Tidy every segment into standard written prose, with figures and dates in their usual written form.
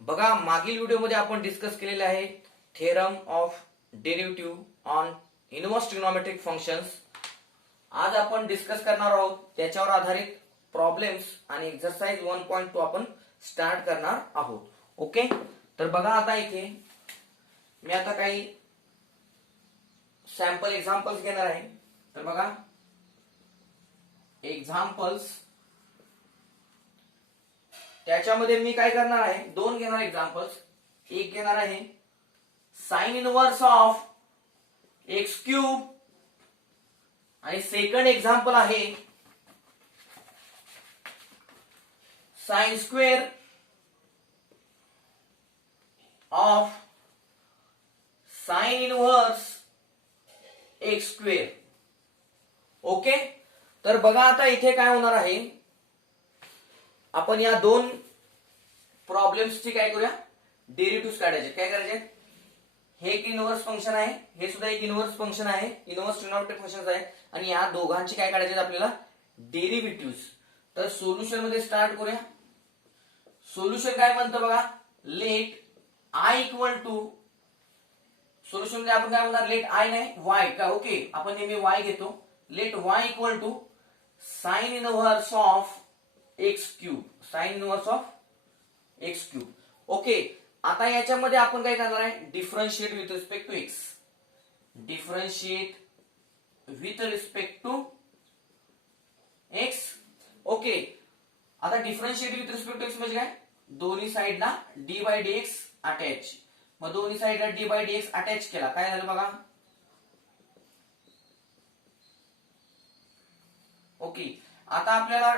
बघा, मागील व्हिडिओमध्ये आपण डिस्कस केलेले आहे theorem of derivative on inverse trigonometric functions. आज आपण डिस्कस करणार आहोत त्याच्यावर आधारित प्रॉब्लेम्स आणि एक्सरसाइज 1.2 आपण स्टार्ट करणार आहोत. ओके, तर बघा आता इथे मी आता काही सॅम्पल एक्झाम्पल्स घेणार आहे. तर बघा, एक्झाम्पल्स त्याच्यामध्ये मी काय करणार आहे, दोन घेणार एक्झाम्पल्स. एक घेणार आहे sine inverse of x cube आणि सेकंड एक्झाम्पल आहे sign square of sine inverse x square. Okay, तर बघा आता इथे काय होणार आहे, आपण या दोन प्रॉब्लेम्सची काय करूया, डेरिव्हेटिव्ह काढायचे. काय करायचे, हे एक इनव्हर्स फंक्शन आहे, हे सुद्धा एक इनव्हर्स फंक्शन आहे, इनव्हर्स ट्रिग्नोमेट्रिक फंक्शन्स आहे, आणि या दोघांची काय काढायचे आपल्याला, डेरिव्हेटिव्ह. तर सोल्युशन मध्ये स्टार्ट करूया. सोल्युशन काय म्हणतं बघा, let I equal to, solution मध्ये आपण काय म्हणणार, लेट आय नाही वाय का. ओके, आपण नेहमी वाय घेतो. Let y equal to sine inverse of x cube, sine inverse of x cube. Okay, आता याच्यामध्ये आपण काय करणार आहे, differentiate with respect to x, differentiate with respect to x. Okay, आता differentiate with respect to x म्हणजे काय, दोन्ही साइडला d by d x attach. मग दोन्ही साइडला d by d x attach केला, काय झालं बघा. ओके, आता आपल्याला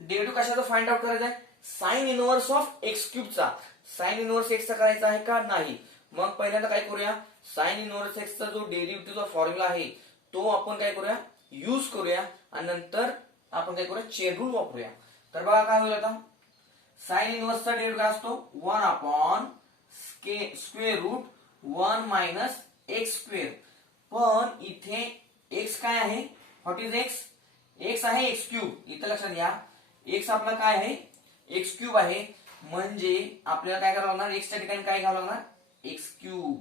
डेरिव्हेटिव्ह कशाचा फाइंड आउट करायचा आहे, साइन इनव्हर्स ऑफ एक्स क्यूबचा. साइन इनव्हर्स एक्सचा करायचा आहे का नाही. मग पहिल्यांदा काय करूया, साइन इनव्हर्स एक्सचा जो डेरिव्हेटिव्हचा फॉर्म्युला आहे तो आपण काय करूया, यूज करूया, आणि नंतर आपण काय करूया, चेन रूल वापरूया. तर बघा काय होईल आता, साइन इनव्हर्सचा डेरिव्हेटिव्ह काय असतो, 1 upon square root 1 minus x square. पण इथे एक्स काय आहे, व्हॉट इज एक्स, एक्स आहे एक्स क्यूब. इथं लक्षात घ्या, एक्स आपला काय आहे, एक्स क्यूब आहे. म्हणजे आपल्याला काय करावं लागणार, एक्सच्या ठिकाणी काय घ्यावं लागणार, एक्स क्यूब,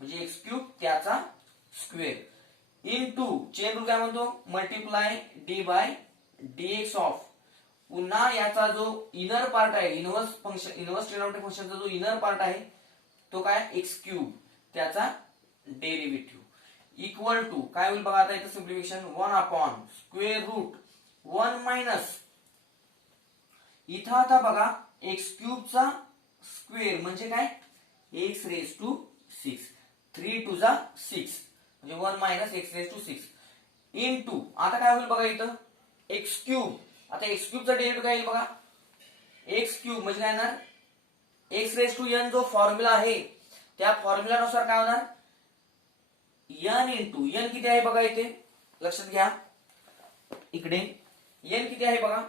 म्हणजे एक्स क्यूब त्याचा स्क्वेअर इनटू चेन रूल काय म्हणतो, multiply d by d x of, पुन्हा याचा जो इनर पार्ट आहे, इनव्हर्स फंक्शन, इनव्हर्स ट्रिग्नोमेट्रिक फंक्शनचा जो इनर पार्ट आहे तो काय, एक्स क्यूब त्याचा डेरिव्हेटिव्ह इक्वल टू काय होईल बघा. आता इथं simplification 1 upon square root 1 minus, इथं आता बघा एक्स क्यूबचा स्क्वेअर म्हणजे काय, एक्स रेज टू 6, 3 टू जा 6 म्हणजे 1 minus x raise to 6 into, आता काय होईल बघा इथं एक्स क्यूब. आता एक्स क्यूबचा डेरिव्हेटिव्ह काय येईल बघा, एक्स क्यूब म्हणजे काय येणार, एक्स रेज टू एन जो फॉर्म्युला आहे त्या फॉर्म्युलानुसार काय होणार, एन इंटू एन किती आहे बघा, इथे लक्षात घ्या, इकडे एन किती आहे बघा,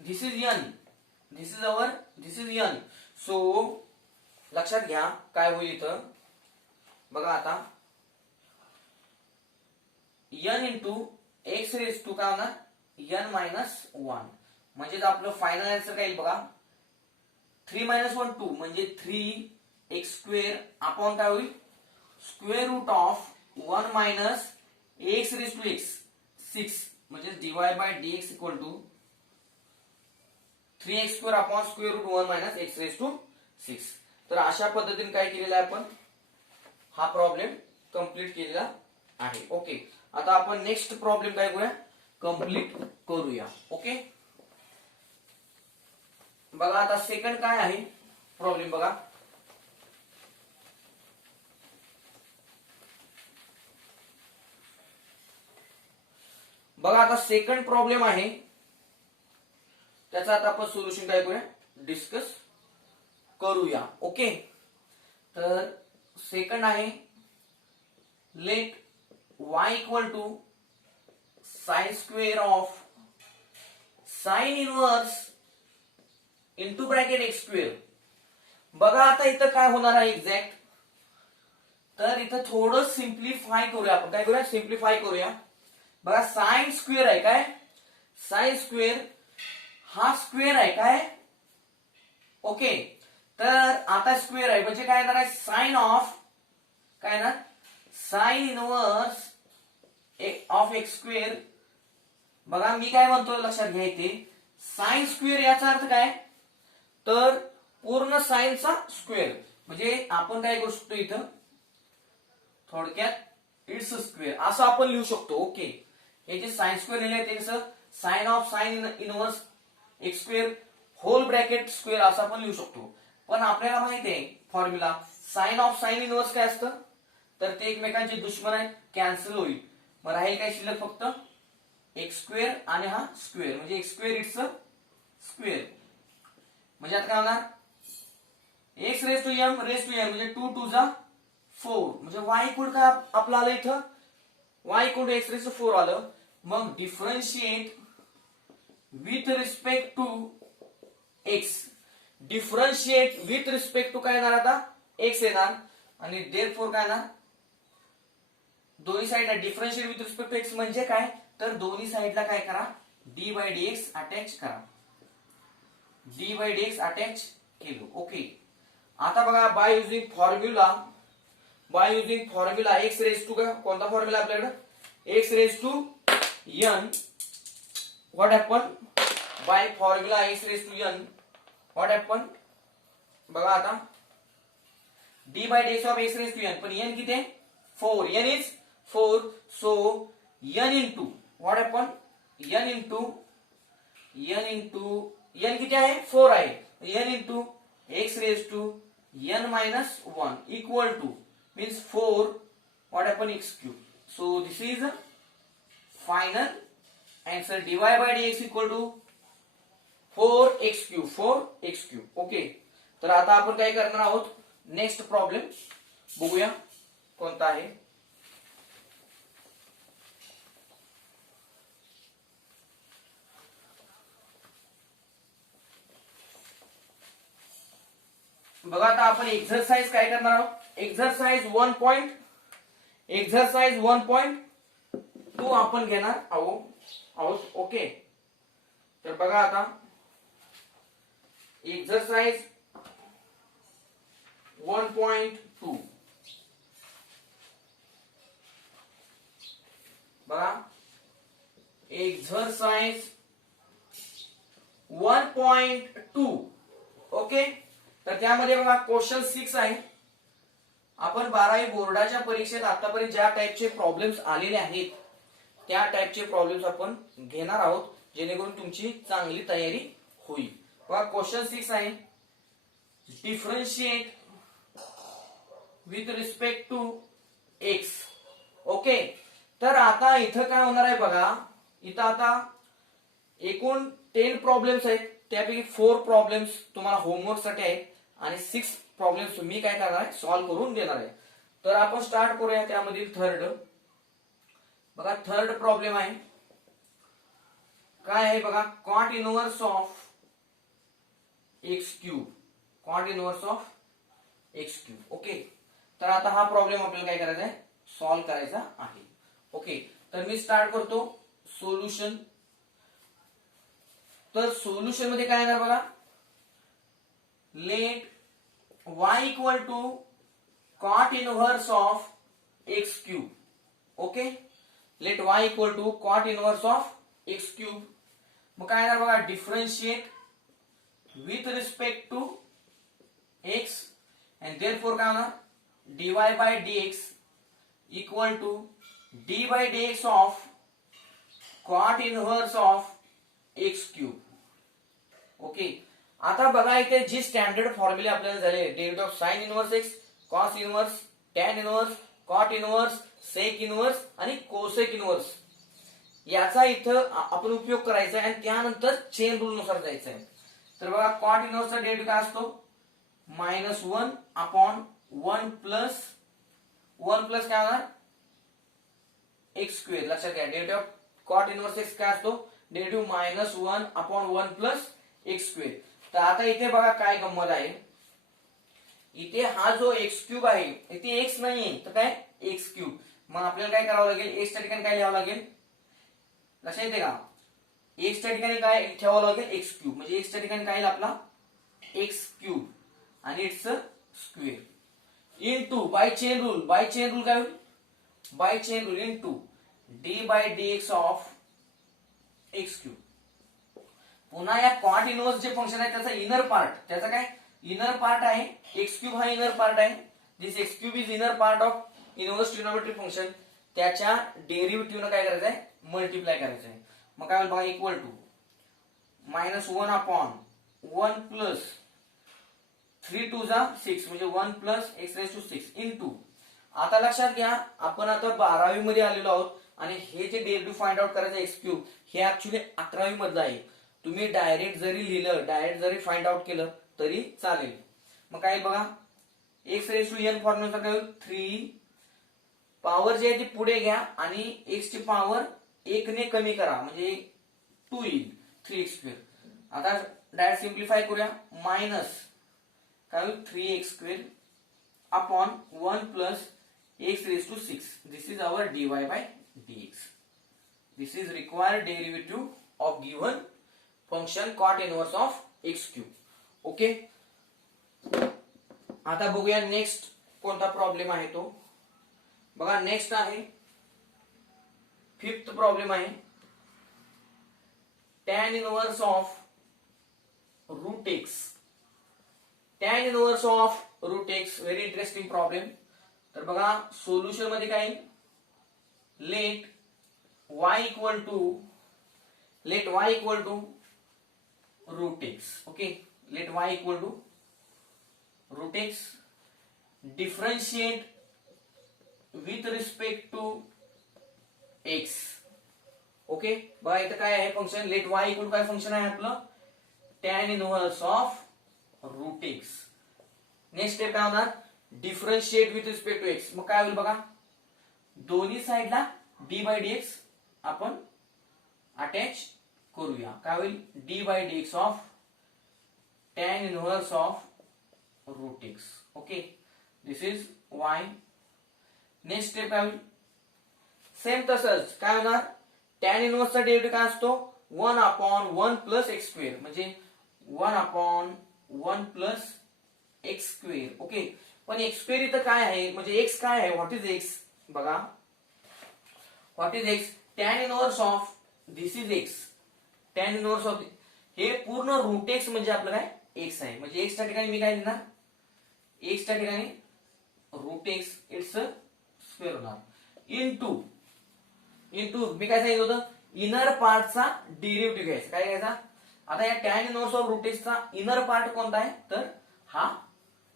this is n, this is our, this is n. So लक्षात घ्या काय होईल इथं बघा, आता n into x raise to काय होणार, एन मायनस 1, म्हणजेच आपलं फायनल आन्सर काय येईल बघा, 3 मायनस 1 2 म्हणजे 3 एक्स स्क्वेअर अपॉन काय होईल, square root of 1 minus x raise to x 6 म्हणजे dy by d x equal to 3x square upon square root 1 minus x raise to 6. तर अशा पद्धतीने काय केलेला आहे, आपण हा प्रॉब्लेम कंप्लीट केलेला आहे. ओके, आता आपण नेक्स्ट प्रॉब्लेम काय करूया, कंप्लीट करूया. ओके, बघा आता सेकंड काय आहे प्रॉब्लेम बघा. बघा आता सेकंड प्रॉब्लेम आहे, त्याचा आता आपण सोल्युशन काय करूया, डिस्कस करूया. ओके, तर सेकंड आहे let y equal to sine square of sine inverse into bracket x square. बघा आता इथं काय होणार आहे एक्झॅक्ट, तर इथं थोडं सिम्प्लिफाय करूया आपण, काय करूया, सिम्प्लिफाय करूया. बघा साइन स्क्वेअर आहे काय, साइन स्क्वेअर हा स्क्वेअर आहे काय, ओके. तर आता स्क्वेअर आहे म्हणजे काय येणार आहे साइन ऑफ काय ना sign inverse of x square. बघा मी काय म्हणतो लक्षात घ्या इथे साइन स्क्वेअर याचा अर्थ काय तर पूर्ण साइनचा स्क्वेअर म्हणजे आपण काय करू शकतो इथं थोडक्यात इट्स स्क्वेअर असं आपण लिहू शकतो. ओके हे जे साइन स्क्वेअर लिहिले आहे ते कसं sine of sine inverse x square whole bracket square असं आपण लिहू शकतो. पण आपल्याला माहिती आहे formula sine of sine inverse काय असतं तर ते एकमेकांचे दुश्मन आहेत कॅन्सल होईल. मग राहील काय शिल्लक फक्त एक्स स्क्वेअर आणि हा स्क्वेअर म्हणजे एक्स स्क्वेअर इट्स स्क्वेअर. म्हणजे आता काय होणार एक्स रेस टू एम म्हणजे 2 2 जा 4 म्हणजे y इक्वल काय आपलं आलं इथं y इक्वल एक्स रेस टू 4 आलं. मग differentiate with respect to x differentiate with respect to काय येणार आता एक्स येणार आणि देअरफॉर काय येणार दोन्ही साईडला differentiate with respect to x म्हणजे काय तर दोन्ही साईडला काय करा d by d x attach करा d by d x attach केलो. ओके आता बघा by using formula x raise to का कोणता फॉर्म्युला आपल्याकडे x raise to n what happen by formula x raise to n what happen बघा आता d by d x of x raise to n पण n किती आहे 4 N is 4 so n into what happen n into n किती आहे 4 आहे n into x raised to n minus 1 equal to means 4 what happen x cube. So this is a final answer dy by dx equal to 4x cube. Okay तर आता आपण काय करणार आहोत next problem बघूया कोणता आहे. बघा आता आपण एक्सरसाइज काय करणार आहोत एक्सरसाइज 1.2 आपण घेणार आहोत. ओके तर बघा आता एक्सरसाइज 1.2 बघा एक्सरसाइज 1.2 ओके तर त्यामध्ये बघा क्वेश्चन 6 आहे. आपण 12वी बोर्डाच्या परीक्षेत आतापर्यंत ज्या टाइपचे प्रॉब्लेम्स आलेले आहेत त्या टाइपचे प्रॉब्लेम्स आपण घेणार आहोत जेणेकरून तुमची चांगली तयारी होईल. बघा क्वेश्चन 6 आहे differentiate with respect to x. Okay तर आता इथं काय होणार आहे बघा इथं आता एकूण 10 प्रॉब्लेम्स आहेत त्यापैकी 4 प्रॉब्लेम्स तुम्हाला होमवर्क साठी आहेत आणि 6 प्रॉब्लेम्स मी काय करणार आहे सॉल्व्ह करून देणार आहे. तर आपण स्टार्ट करूया त्यामधील थर्ड. बघा थर्ड प्रॉब्लेम आहे काय आहे बघा cot inverse of x cube. Okay तर आता हा प्रॉब्लेम आपल्याला काय करायचा आहे सॉल्व्ह करायचा आहे. ओके तर मी स्टार्ट करतो सोल्युशन. तर सोल्युशन मध्ये काय येणार बघा let y equal to cot inverse of x cube. Okay let y equal to cot inverse of x cube. मग काय येणार बघा differentiate with respect to x and therefore काय होणार dy by dx equal to d by dx of cot inverse of x cube. Okay आता बघा इथे जी स्टँडर्ड फॉर्म्युले आपल्याला झाले derivative of sine inverse x cos inverse tan inverse cot inverse sec inverse आणि कोसेक इनवर्स याचा इथं आपण उपयोग करायचा आहे आणि त्यानंतर चेन रूल नुसार जायचं आहे. तर बघा कॉट इनवर्सचा डेरिव्हेटिव्ह काय असतो -1 अपॉन 1 प्लस काय होणार एक्स स्क्वेअर. लक्षात घ्या derivative of cot inverse x काय असतो derivative -1 upon 1 plus x square. तर आता इथे बघा काय गंमत आहे इथे हा जो एक्स क्यूब आहे इथे एक्स नाहीये तर काय एक्स क्यूब. मग आपल्याला काय करावं लागेल एक्स च्या ठिकाणी काय लिहावं लागेल लक्षात येते का एक्स च्या ठिकाणी काय ठेवावं लागेल एक्स क्यूब म्हणजे एक्स च्या ठिकाणी काय येईल आपला एक्स क्यूब आणि it's square into by chain rule काय होईल by chain rule into d by d x of x cube. पुन्हा या कॉट इनवर्स जे फंक्शन आहे त्याचा इनर पार्ट त्याचा काय इनर पार्ट आहे एक्स क्यूब हा इनर पार्ट आहे. This x cube is inner part of inverse trigonometric function. त्याच्या डेरिव्हेटिव्हनं काय करायचं आहे मल्टिप्लाय करायचं आहे. मग काय होईल बघा इक्वल टू -1 अपॉन 1 प्लस 3 2 जा 6 म्हणजे 1 plus x raise to 6 into. आता लक्षात घ्या आपण आता 12वी मध्ये आलेलो आहोत आणि हे जे डेरिव्हेटिव्ह फाइंड आउट करायचं एक्स क्यूब हे ऍक्च्युली 11वी मधलं आहे. तुम्ही डायरेक्ट जरी लिहिलं डायरेक्ट जरी फाइंड आउट केलं तरी चालेल. मग काय बघा x raise to n formula काय होईल 3 पॉवर जे आहे ती पुढे घ्या आणि x ची पॉवर 1 ने कमी करा म्हणजे 2 येईल 3x स्क्वेअर. आता डायरेक्ट सिम्प्लिफाय करूया मायनस काय होईल 3x square upon 1 plus x raise to 6. This is our dy by dx. This is required derivative of given function cot inverse of x cube. Okay. आता बघूया next कोणता problem आहे तो. बघा next आहे 5th प्रॉब्लेम आहे tan inverse of root x. tan inverse of root x very interesting problem. तर बघा सोल्युशन मध्ये काय लेट y equal to root x. Okay let y equal to root x differentiate with respect to x. Okay बघा इथं काय आहे function let y equal काय फंक्शन आहे आपलं tan inverse of root x. Next step काय होणार differentiate with respect to x. मग काय होईल बघा दोन्ही साइडला d बाय dx आपण अटॅच करूया. काय होईल d by dx of tan inverse of root x. Okay this is y. Next step काय होईल सेम तसंच काय होणार tan इनवर्सचा डेरिव्हेटिव्ह काय असतो 1 अपॉन 1 प्लस x स्क्वेअर म्हणजे 1 upon 1 plus x square. Okay पण x स्क्वेअर इथं काय आहे म्हणजे x काय आहे व्हॉट इज x बघा what is x tan inverse of this is x tan inverse of हे पूर्ण रूट x म्हणजे आपलं काय x आहे म्हणजे x च्या ठिकाणी मी काय लिहिणार x च्या ठिकाणी रूट x इट्स स्क्वेअर होणार इनटू मी काय सांगितलं होतं इनर पार्टचा डेरिव्हेटिव्ह घ्यायचा. काय घ्यायचा आता या tan inverse of root x चा इनर पार्ट कोणता आहे तर हा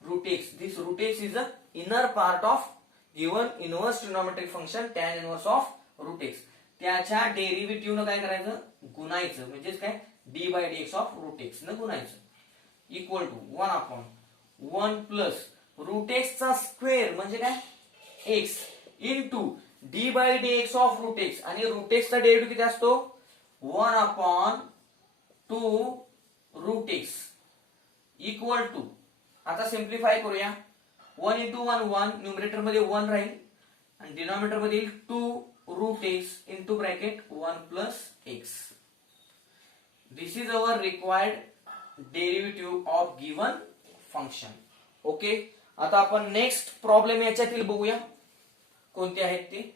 root x. This root x is a inner part of given inverse trigonometric function tan inverse of root x. त्याच्या डेरिव्हेटिव्ह न काय करायचं गुणायचं म्हणजे काय d by dx of root x न गुणायचं equal to 1 upon 1 plus root x चा स्क्वेअर म्हणजे काय x into d by dx of root x आणि रूट x चा डेरिव्हेटिव्ह किती असतो 1 upon 2 root x equal to. आता सिम्प्लिफाय करूया 1 इंटू 1 1 न्यूमरेटर मध्ये 1 राहील आणि डिनॉमिनेटर मध्ये 2 root x into bracket 1 plus x. This is our required derivative of given function. Okay आता आपण नेक्स्ट प्रॉब्लेम याच्यातील बघूया कोणते आहेत ते.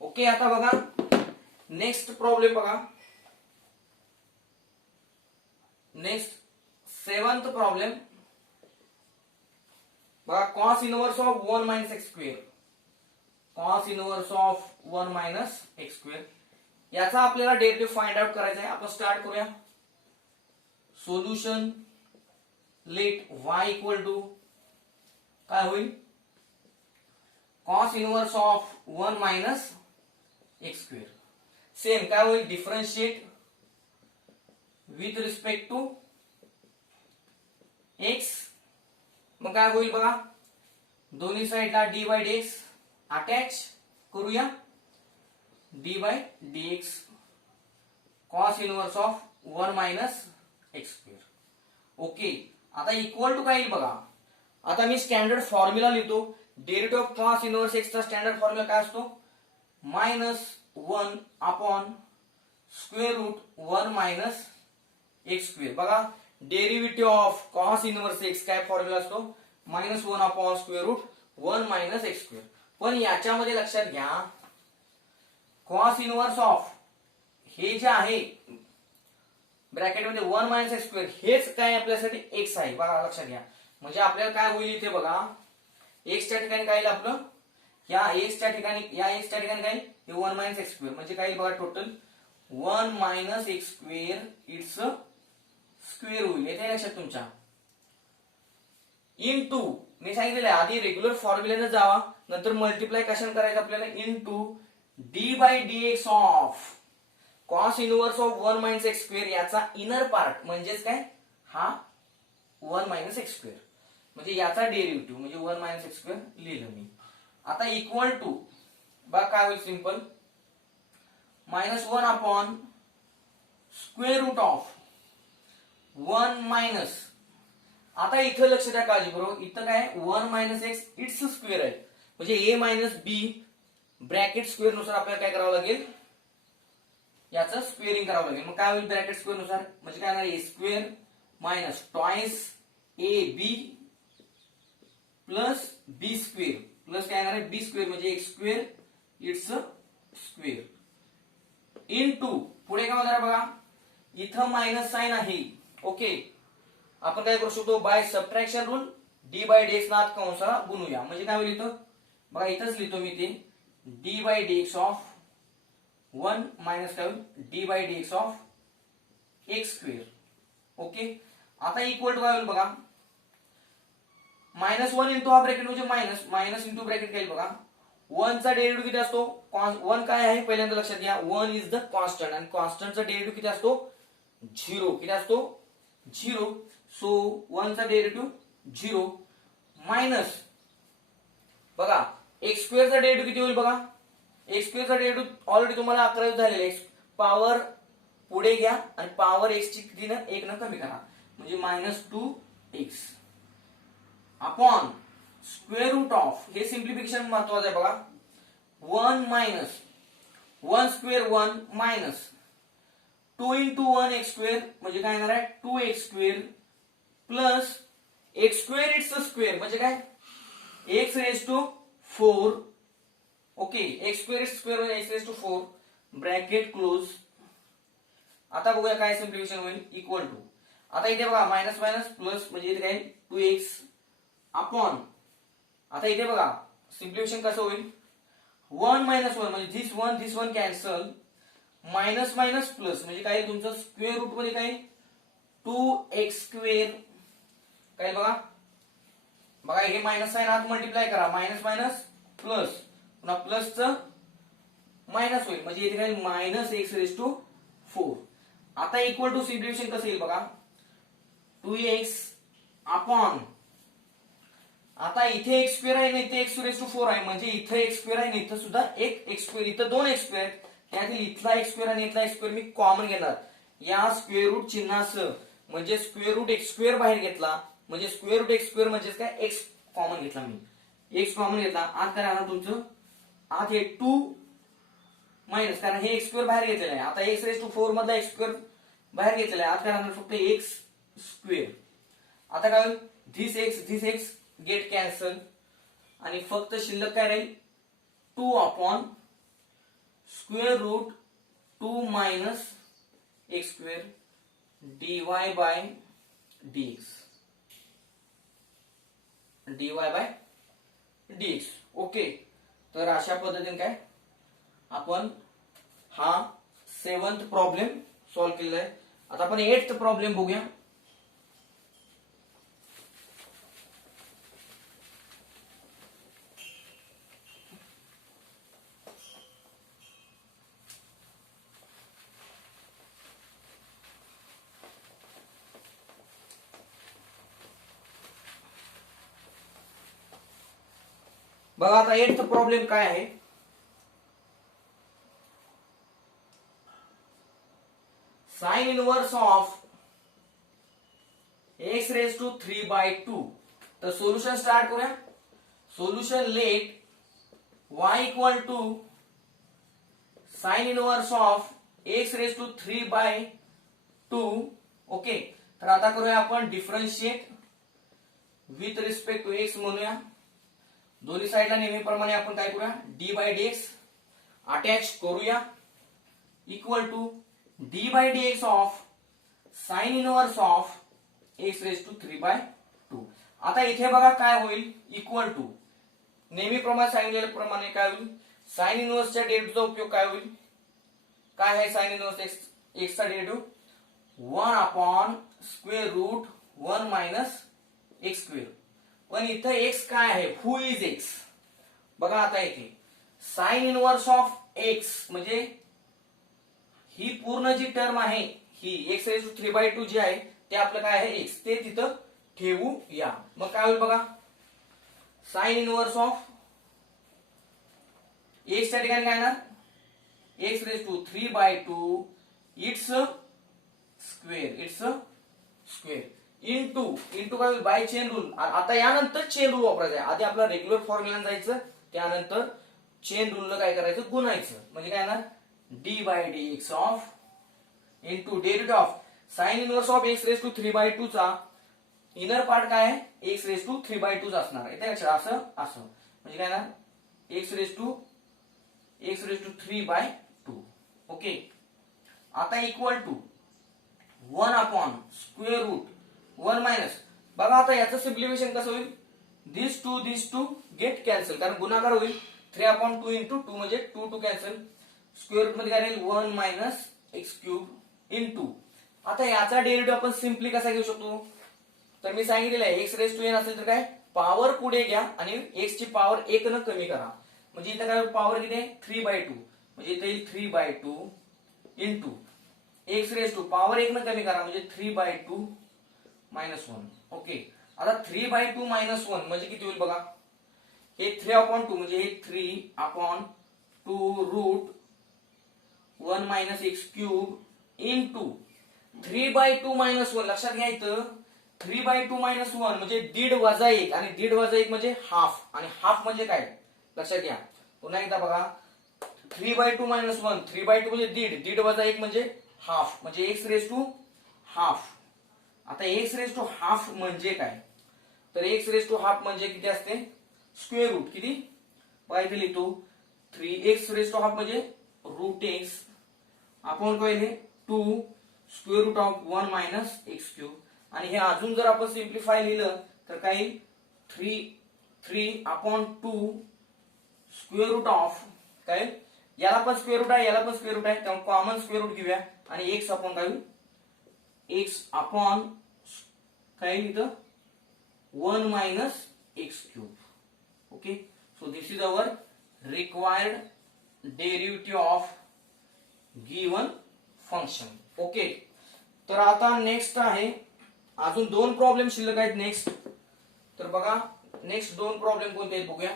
ओके आता बघा नेक्स्ट प्रॉब्लेम बघा नेक्स्ट 7th प्रॉब्लेम बघा cos inverse of 1 minus x square. cos inverse of 1 minus x square याचा आपल्याला डेरिव्हेटिव्ह फाइंड आउट करायचा आहे. आपण स्टार्ट करूया solution let y equal to काय होईल cos inverse of 1 minus x square. Same काय होईल differentiate with respect to x मग काय होईल बघा, दोन्ही साईडला d by d x attach करूया. D by d x cos inverse of 1 minus x square. Okay, आता इक्वल टू काय येईल बघा. आता मी स्टँडर्ड फॉर्म्युला लिहितो. Derivative of cos inverse x चा स्टँडर्ड फॉर्म्युला काय असतो, -1 upon square root 1 minus x square. बघा, derivative of cos inverse x काय फॉर्म्युला असतो, -1 upon square root 1 minus x square. पण याच्यामध्ये लक्षात घ्या, कॉस इनवर्स ऑफ हे जे आहे ब्रॅकेटमध्ये 1 मायनस एक्स स्क्वेअर हेच काय आपल्यासाठी एक्स आहे. बघा लक्षात घ्या, म्हणजे आपल्याला काय होईल इथे बघा, एक्सच्या ठिकाणी काय येईल आपलं, या एक्सच्या ठिकाणी काय हे 1 मायनस एक्स स्क्वेअर म्हणजे काय बघा, total 1 minus x square it's square होईल. येते लक्षात तुमच्या. इनटू मी सांगितलेलं आहे आधी रेग्युलर फॉर्म्युल्याने जावा, नंतर मल्टिप्लाय कशाने करायचं आपल्याला, into d by d x of cos inverse of 1 minus x square याचा इनर पार्ट म्हणजेच काय, हा 1 मायनस एक्स स्क्वेअर म्हणजे याचा डेरिव्हेटिव्ह म्हणजे 1 मायनस एक्स स्क्वेअर लिहिलं मी. आता इक्वल टू बघा काय होईल, simple -1 upon square root of 1 minus. आता इथं लक्ष द्या काळजी बरोबर, इथं काय 1 मायनस एक्स इट्स स्क्वेअर आहे म्हणजे ए मायनस बी ब्रॅकेट स्क्वेअर नुसार आपल्याला काय करावं लागेल, याचं स्क्वेअरिंग करावं लागेल. मग काय होईल ब्रॅकेट स्क्वेअर नुसार, म्हणजे काय होणार, a square minus twice a b plus b square plus काय येणार आहे बी स्क्वेअर म्हणजे x square it's square into पुढे काय होणार बघा, इथं मायनस साइन आहे. ओके, आपण काय करू शकतो, by subtraction rule d by d x ना कंसाला गुणूया. म्हणजे काय होईल इथं बघा, इथंच लिहितो मी ते, d by d x of 1 minus काय होईल, d by d x of x square. Okay, आता इक्वल टू काय होईल बघा, -1 इंटू हा ब्रॅकेट म्हणजे मायनस इंटू ब्रॅकेट काय बघा, 1 चा डेरिव्हेटिव्ह किती असतो, 1 काय आहे पहिल्यांदा लक्षात घ्या, 1 इज द कॉन्स्टंट आणि कॉन्स्टंटचा डेरिव्हेटिव्ह किती असतो, 0. किती असतो 0. सो 1 चा डेरिव्हेटिव्ह 0 मायनस बघा एक्स स्क्वेअरचा डेरिव्हेटिव्ह किती होईल बघा, एक्स स्क्वेअरचा डेरिव्हेटिव्ह ऑलरेडी तुम्हाला 11 झालेला आहे. पॉवर पुढे घ्या आणि पॉवर एक्स ची किती 1 न कमी करा म्हणजे -2x upon square root of, हे सिंप्लिफिकेशन महत्वाचं आहे बघा, 1 minus 1 square 1 minus 2 into 1 x square म्हणजे काय येणार आहे 2x square plus x square it's square म्हणजे काय x raise to 4. Okay, x square it's square म्हणजे x raise to 4 bracket close. आता बघूया काय सिंप्लिफिकेशन होईल, इक्वल टू आता इथे बघा मायनस मायनस प्लस म्हणजे इथे काय 2x अपॉन, आता इथे बघा सिंप्लिफिकेशन कसं होईल, 1 मायनस 1 म्हणजे this one cancel, minus minus plus म्हणजे काय तुमचं स्क्वेअर रूट मध्ये काय 2x स्क्वेअर काय बघा बघा हे मायनस साइन आत मल्टिप्लाय करा, मायनस मायनस प्लस पुन्हा प्लसचं मायनस होईल म्हणजे इथे काय -x⁴. आता इक्वल टू सिंप्लिफिकेशन कसं येईल बघा, 2x अपॉन, आता इथे एक्स स्क्वेअर आहे ना, इथे x⁴ आहे म्हणजे इथे एक्स स्क्वेअर आहे ना, इथं सुद्धा एक एक्स स्क्वेअर, इथं 2 एक्स स्क्वेअर आहेत, त्यातील इथला एक्स स्क्वेअर आणि इथला एक्स स्क्वेअर मी कॉमन घेणार या स्क्वेअर रूट चिन्हासह, म्हणजे स्क्वेअर रूट एक्स स्क्वेअर बाहेर घेतला म्हणजे स्क्वेअर रूट एक्स स्क्वेअर म्हणजे काय एक्स कॉमन घेतला मी, एक्स कॉमन घेतला, आत काय राहणार तुमचं, आत हे 2 मायनस कारण हे एक्स स्क्वेअर बाहेर घेतलेला आहे, आता x⁴ मधला एक्स स्क्वेअर बाहेर घेतलेला आहे, आत काय राहणार फक्त एक्स स्क्वेअर. आता काय होईल, धिस एक्स गेट कॅन्सल आणि फक्त शिल्लक काय राहील 2 upon square root 2 minus x square dy by dx. Okay, तर अशा पद्धतीने काय आपण हा 7th प्रॉब्लेम सॉल्व्ह केलेला आहे. आता आपण 8th प्रॉब्लेम बघूया. बघा आता 8th प्रॉब्लेम काय आहे, sine inverse of x raise to 3/2. तर सोल्युशन स्टार्ट करूया. Solution let y equal to sine inverse of x raise to 3/2. Okay, तर आता करूया आपण differentiate with respect to x म्हणूया. दोन्ही साईडला नेहमीप्रमाणे आपण काय करूया, d/dx अटॅच करूया equal to d/dx of sine inverse of x raise to 3/2. आता इथे बघा काय होईल, इक्वल टू नेहमीप्रमाणे सांगितलेल्याप्रमाणे काय होईल, साइन इनवर्सच्या डेरिव्हेटिव्हचा उपयोग काय होईल, काय आहे साइन इनवर्स x चा derivative 1 upon square root 1 minus x square. पण इथं x काय आहे, हु इज x. बघा आता इथे साइन इनवर्स ऑफ x म्हणजे ही पूर्ण जी टर्म आहे ही x रेज टू 3/2 जी आहे ते आपलं काय आहे x, ते तिथं ठेवूया. मग काय होईल बघा, साइन इनवर्स ऑफ x च्या ठिकाणी काय ना, x raise to 3/2 it's square into काय होईल, बाय चेन रूल. आता यानंतर चेन रूल वापरायचा आहे. आधी आपला रेग्युलर फॉर्म्युला जायचं, त्यानंतर चेन रूल काय करायचं, गुणायचं. म्हणजे काय ना, d/dx of into derivative of sine inverse of x raise to 3/2 चा इनर पार्ट काय आहे, x रेज टू 3/2 असणार आहे. त्या असं म्हणजे काय ना, x रेज टू 3/2. ओके, आता equal to 1 upon square root 1 minus. बघा आता याचं सिम्प्लिफिकेशन कसं होईल, दिस टू गेट कॅन्सल, कारण गुणाकार होईल 3/2 इंटू 2 म्हणजे 2 कॅन्सल. स्क्वेअर रूट मध्ये काय राहील 1 मायनस एक्स क्यूब इंटू. आता याचा डेरिव्हेटिव्ह आपण सिम्पली कसा घेऊ शकतो, तर मी सांगितलेलं आहे x रेज टू n असेल तर काय पॉवर पुढे घ्या आणि x ची पॉवर 1 न कमी करा. म्हणजे इथं काय पॉवर किती आहे 3/2, म्हणजे इथे येईल 3/2 into x raise to power 1 न कमी करा म्हणजे 3/2 मायनस 1. ओके, आता 3/2 मायनस 1 म्हणजे किती होईल बघा, हे 3/2 म्हणजे हे 3/2 root 1 minus x cube into 3/2 minus 1. लक्षात घ्या इथं 3/2 मायनस 1 म्हणजे 1.5 वजा 1 आणि 1.5 वजा 1 म्हणजे हाफ, आणि हाफ म्हणजे काय लक्षात घ्या. पुन्हा एकदा बघा 3/2 मायनस 1, 3/2 म्हणजे 1.5 वजा 1 म्हणजे हाफ, म्हणजे x रेज टू हाफ. आता x रेज टू हाफ म्हणजे काय, तर x रेज टू हाफ म्हणजे किती असते, स्क्वेअर रूट किती बघा इथे लिहितो 3x रेज टू हाफ म्हणजे रूट x आपण पहिले 2 square root of 1 minus x cube. आणि हे अजून जर आपण सिम्प्लिफाय लिहिलं तर काय 3/2 स्क्वेअर रूट ऑफ काय, याला पण स्क्वेअर रूट आहे याला पण स्क्वेअर रूट आहे, त्यामुळे कॉमन स्क्वेअर रूट घेऊया आणि x अपॉन काय x अपॉन काय इथं 1 minus x cube. Okay, so this is our required derivative of given function. Okay, तर आता नेक्स्ट आहे अजून 2 प्रॉब्लेम शिल्लक आहेत नेक्स्ट. तर बघा नेक्स्ट 2 प्रॉब्लेम कोणते आहेत बघूया.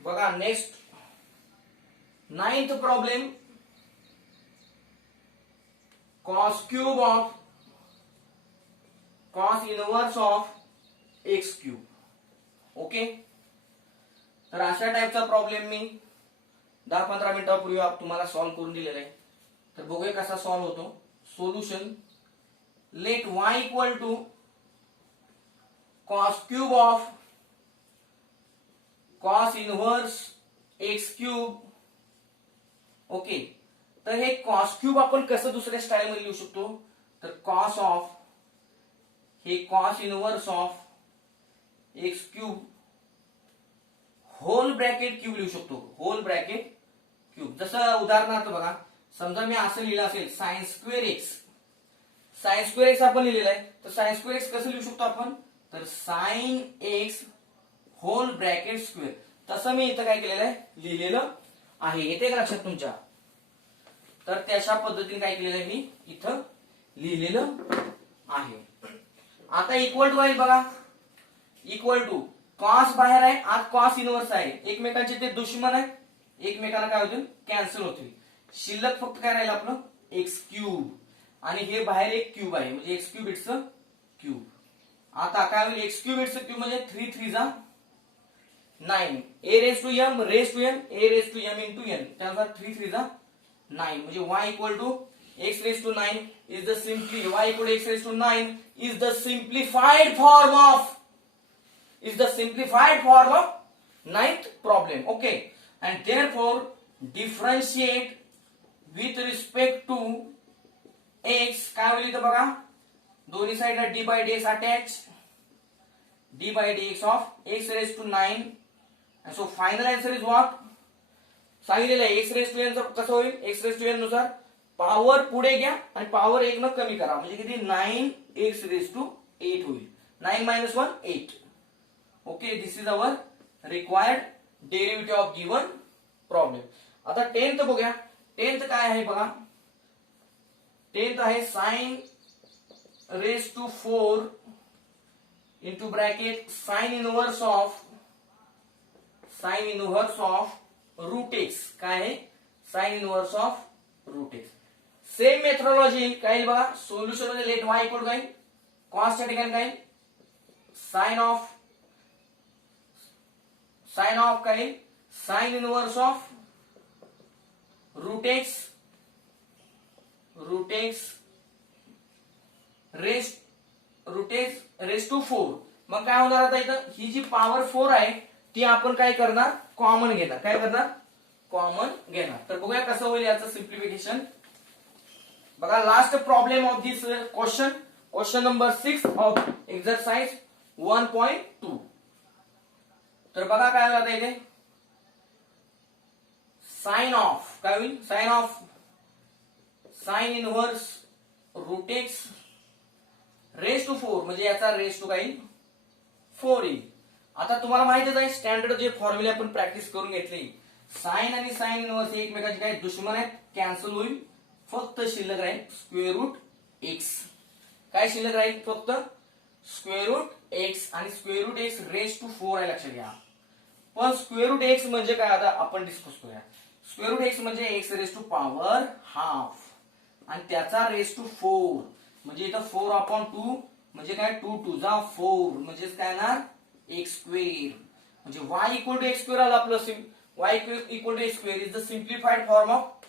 बघा next 9th problem, cos cube of cos inverse of x cube. Okay, तर अशा टाइपचा प्रॉब्लेम मी 10-15 मिनिटांपूर्वी तुम्हाला सॉल्व्ह करून दिलेला आहे. तर बघूया कसा सॉल्व्ह होतो. Solution let y equal to cos cube of cos inverse x cube. Okay, तर हे cos क्यूब आपण कसं दुसऱ्या स्टाईल मध्ये लिहू शकतो, तर cos ऑफ हे cos inverse of x cube whole bracket cube लिहू शकतो, होल ब्रॅकेट क्यूब. जसं उदाहरणार्थ बघा, समजा मी असं लिहिलं असेल sin स्क्वेअर x आपण लिहिलेलं आहे, तर sin स्क्वेअर x कसं लिहू शकतो आपण, तर sine x whole bracket square, तसं मी इथं काय केलेलं आहे, लिहिलेलं आहे. येते का लक्षात तुमच्या? तर त्याच्या पद्धतीने काय केलेलं आहे मी इथं लिहिलेलं आहे. आता इक्वल टू आहे बघा, इक्वल टू कॉस बाहेर आहे, आत कॉस इनवर्स आहे, एकमेकांचे ते दुश्मन आहे, एकमेकांना काय होतील, कॅन्सल होतील. शिल्लक फक्त काय राहील आपलं एक्स क्यूब, आणि हे बाहेर एक क्यूब आहे म्हणजे एक्स क्यूब इट्स क्यूब. आता काय होईल, एक्स क्यूब इट्स क्यूब म्हणजे 3 3 जा 9, a raise to m raise to n a raise to m into n, त्यानंतर 3 3 जा 9 म्हणजे y equal to x raise to 9 is the simply y equal to x raise to 9 is the simplified form of ninth problem. Okay, and therefore differentiate with respect to x. काय होईल इथं बघा, दोन्ही साइडला d by dx attach, d by dx of x raised to 9, and so final answer is what? सांगितलेलं आहे x raised to n कसं होईल, x raised to n नुसार पॉवर पुढे घ्या आणि पॉवर 1 न कमी करा, म्हणजे किती 9x raised to 8 होईल. 9 minus 1 8. Okay, this is our required derivative of given problem. आता 10th बघूया. 10th काय आहे बघा, 10th आहे sine raise to 4 into bracket sine inverse of root x. काय आहे, sine inverse of root x. Same methodology काय बघा, सोल्युशन मध्ये लेट y इक्वल काय, कॉस च्या ठिकाणी काय साइन ऑफ काय, sine inverse of root x raise to 4. मग काय होणार, आता इथं ही जी पॉवर 4 आहे ती आपण काय करणार, कॉमन घेणार. काय करणार, कॉमन घेणार. तर बघूया कसं होईल याचं सिम्प्लिफिकेशन. बघा, last problem of this question number 6 of exercise 1.2. तर बघा काय होईल आता इथे, साइन ऑफ काय होईल, sine inverse root x raise to 4 म्हणजे याचा रेस टू काय 4 येईल. आता तुम्हाला माहितीच आहे स्टँडर्ड जे फॉर्म्युले आपण प्रॅक्टिस करून घेतली, साइन आणि साइन इनवर्स एकमेकांचे काय दुश्मन आहेत, कॅन्सल होईल. फक्त शिल्लक राहील स्क्वेअर रूट एक्स. काय शिल्लक राहील, फक्त स्क्वेअर रूट एक्स, आणि square root x raise to 4 आहे, लक्षात घ्या. पण स्क्वेअर रूट एक्स म्हणजे काय, आता आपण डिस्कस करूया. स्क्वेअर रूट एक्स म्हणजे x raise to power half, आणि त्याचा रेस टू 4 म्हणजे इथं 4/2 म्हणजे काय 2 2 जा 4 म्हणजे काय येणार एक्स स्क्वेअर. म्हणजे y equal to x square आला, plus y equal to x square is the simplified form of